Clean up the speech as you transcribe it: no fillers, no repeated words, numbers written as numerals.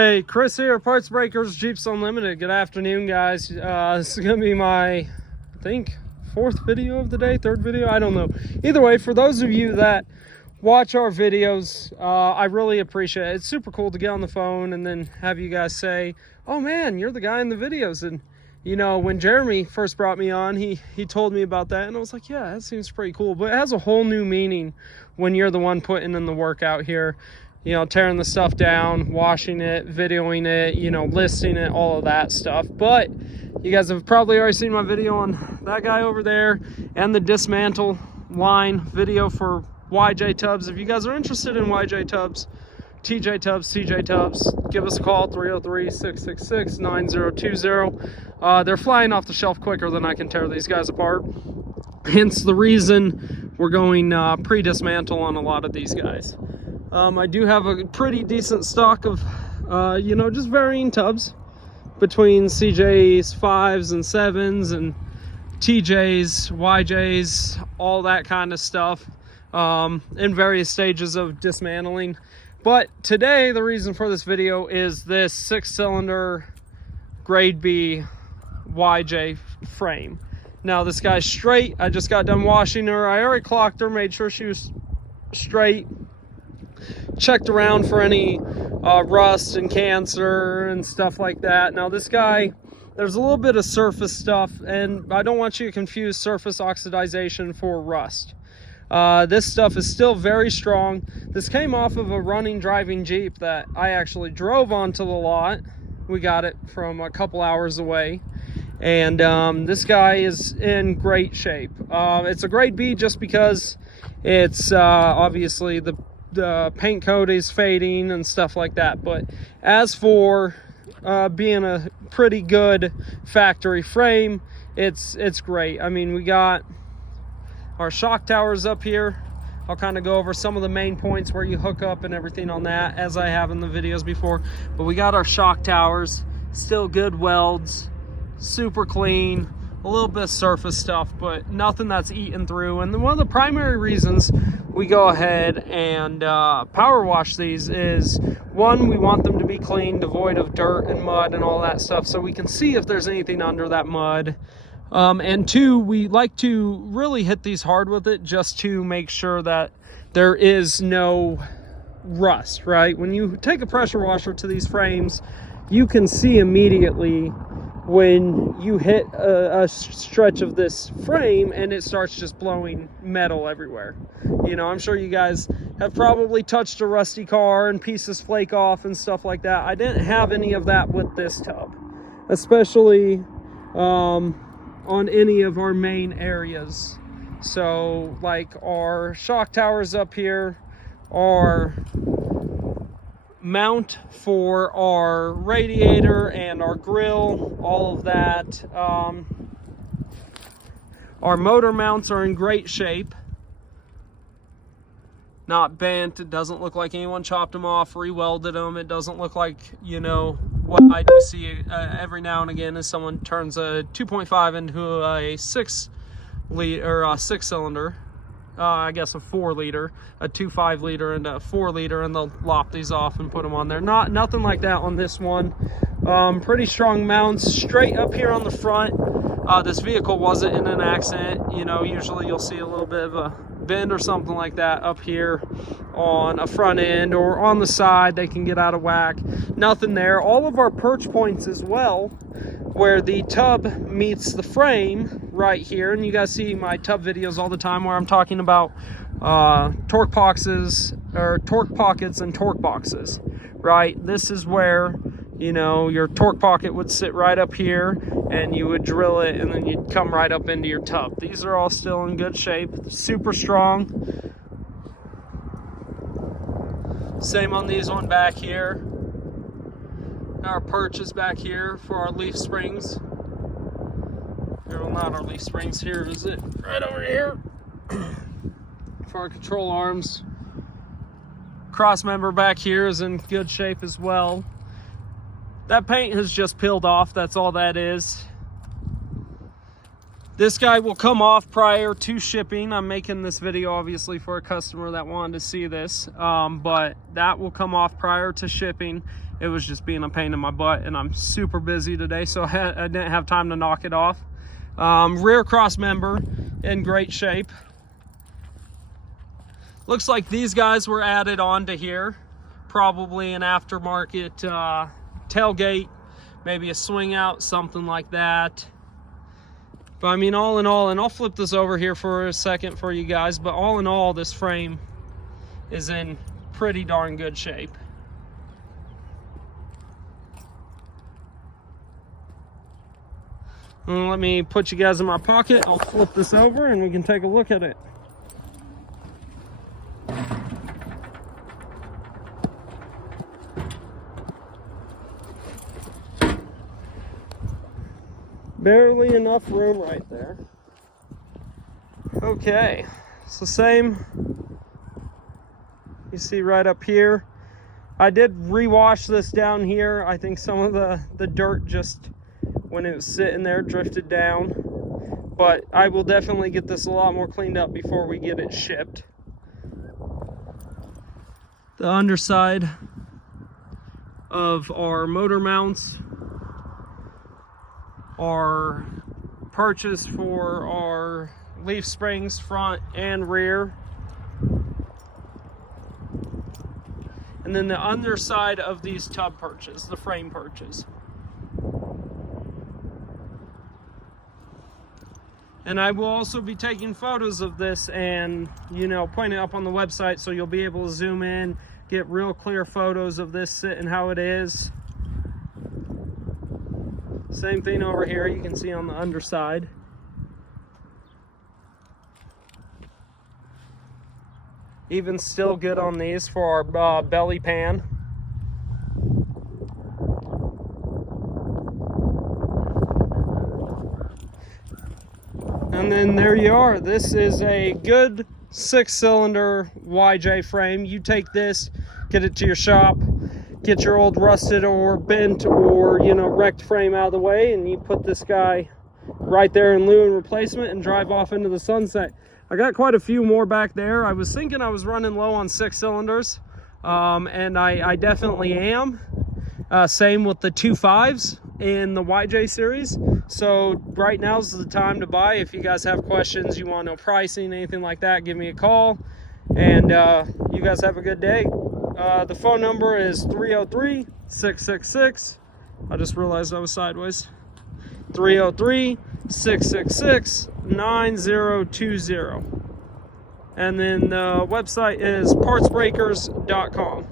Hey, Chris here, Parts Breakers, Jeeps Unlimited. Good afternoon, guys. This is going to be my, I think, fourth video of the day, third video, I don't know. Either way, for those of you that watch our videos, I really appreciate it. It's super cool to get on the phone and then have you guys say, oh man, you're the guy in the videos. And, you know, when Jeremy first brought me on, he told me about that, and I was like, yeah, that seems pretty cool. But it has a whole new meaning when you're the one putting in the work out here. You know, tearing the stuff down, washing it, videoing it, you know, listing it, all of that stuff. But you guys have probably already seen my video on that guy over there and the dismantle line video for YJ Tubbs. If you guys are interested in YJ Tubbs, TJ Tubbs, CJ Tubbs, give us a call, 303-666-9020. They're flying off the shelf quicker than I can tear these guys apart. Hence the reason we're going pre-dismantle on a lot of these guys. I do have a pretty decent stock of, you know, just varying tubs between CJ's 5s and 7s and TJ's, YJ's, all that kind of stuff, in various stages of dismantling. But today, the reason for this video is this 6-cylinder grade B YJ frame. Now, this guy's straight. I just got done washing her. I already clocked her, made sure she was straight. Checked around for any rust and cancer and stuff like that. Now this guy, there's a little bit of surface stuff, and I don't want you to confuse surface oxidization for rust. This stuff is still very strong. This came off of a running driving Jeep that I actually drove onto the lot. We got it from a couple hours away, and this guy is in great shape. It's a grade B just because it's obviously the paint coat is fading and stuff like that. But as for being a pretty good factory frame, it's great. I mean, we got our shock towers up here. I'll kind of go over some of the main points where you hook up and everything on that, as I have in the videos before. But we got our shock towers, still good welds, super clean. A little bit of surface stuff, but nothing that's eaten through. And one of the primary reasons we go ahead and power wash these is, one, we want them to be clean, devoid of dirt and mud and all that stuff, so we can see if there's anything under that mud. And two, we like to really hit these hard with it just to make sure that there is no rust, right? When you take a pressure washer to these frames, you can see immediately when you hit a stretch of this frame and it starts just blowing metal everywhere. You know, I'm sure you guys have probably touched a rusty car and pieces flake off and stuff like that. I didn't have any of that with this tub, especially on any of our main areas. So like our shock towers up here, our mount for our radiator and our grill, all of that. Our motor mounts are in great shape, not bent. It doesn't look like anyone chopped them off, re-welded them. It doesn't look like, you know, what I do see every now and again is someone turns a 2.5 into a 6-cylinder. I guess a 4-liter, a 2.5 liter and a 4-liter, and they'll lop these off and put them on there. Nothing like that on this one. Pretty strong mounts straight up here on the front. This vehicle wasn't in an accident. You know, usually you'll see a little bit of a bend or something like that up here on a front end or on the side. They can get out of whack. Nothing there. All of our perch points as well, where the tub meets the frame right here, and you guys see my tub videos all the time where I'm talking about torque boxes or torque pockets and torque boxes, right? This is where, you know, your torque pocket would sit right up here and you would drill it and then you'd come right up into your tub. These are all still in good shape, super strong. Same on these one back here. Our perch is back here for our leaf springs. Well, not our leaf springs, here is it, right over here. For our control arms. Cross member back here is in good shape as well. That paint has just peeled off, that's all that is. This guy will come off prior to shipping. I'm making this video obviously for a customer that wanted to see this, but that will come off prior to shipping. It was just being a pain in my butt, and I'm super busy today, so I didn't have time to knock it off. Rear cross member in great shape. Looks like these guys were added onto here, probably an aftermarket tailgate, maybe a swing out, something like that. But I mean, all in all, and I'll flip this over here for a second for you guys, but all in all, this frame is in pretty darn good shape. And let me put you guys in my pocket. I'll flip this over and we can take a look at it. Barely enough room right there. Okay, it's the same you see right up here. I did rewash this down here. I think some of the dirt just, when it was sitting there, drifted down. But I will definitely get this a lot more cleaned up before we get it shipped. The underside of our motor mounts are purchased for our leaf springs front and rear. And then the underside of these tub perches, the frame perches. And I will also be taking photos of this and, you know, putting it up on the website, so you'll be able to zoom in, get real clear photos of this sitting how it is. Same thing over here, you can see on the underside. Even still good on these for our belly pan. And then there you are. This is a good 6-cylinder YJ frame. You take this, get it to your shop, get your old rusted or bent or, you know, wrecked frame out of the way, and you put this guy right there in lieu and replacement and drive off into the sunset. I got quite a few more back there. I was thinking I was running low on 6 cylinders, and I definitely am. Same with the 2.5s in the YJ series. So right now is the time to buy. If you guys have questions, you want to know pricing, anything like that, give me a call. And you guys have a good day. The phone number is 303-666. I just realized I was sideways. 303-666-9020. And then the website is partsbreakers.com.